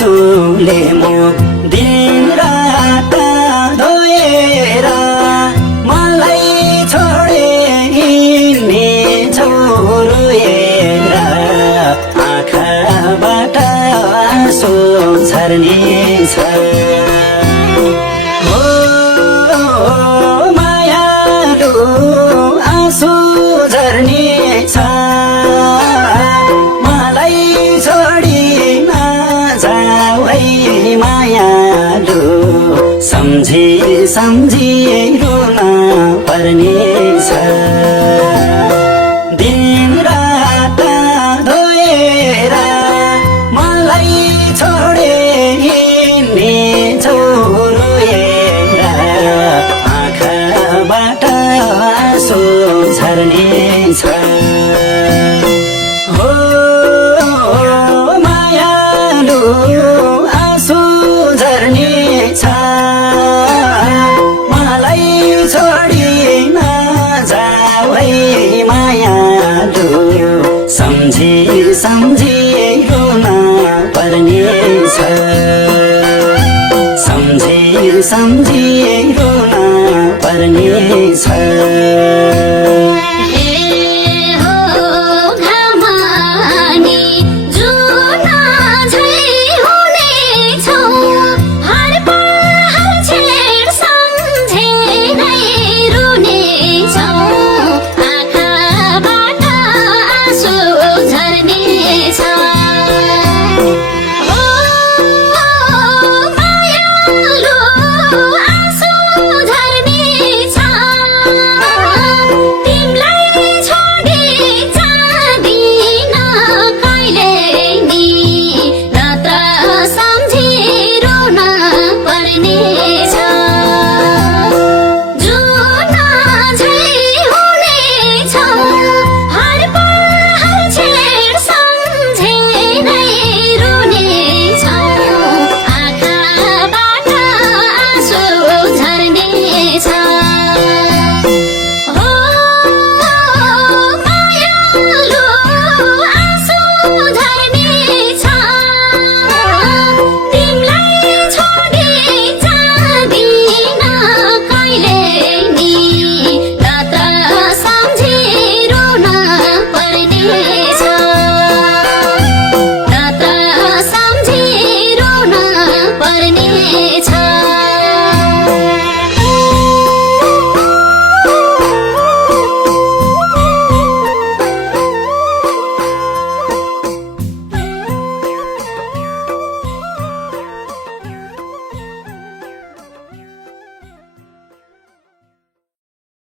आँसुले मुख दिन-रात धोएर मलाई छोडे हिँड्ने छोरोएर आँखाबाट आँसु झर्ने छ। मायालु आँसु झर्ने छ, मलाई छोडी नजाऊ है मायालु। सम्झी सम्झी रुन पर्ने छ। दिन-रात धोएर मलाई छोडे हिँड्ने छोरोएर आँखाबाट आँसु झर्ने छ। हो मायालु आँसु झर्ने छ, मलाई छोडी नजाऊ है मायालु। सम्झी सम्झी रुन पर्ने छ। सम्झी सम्झी रुन पर्ने छ।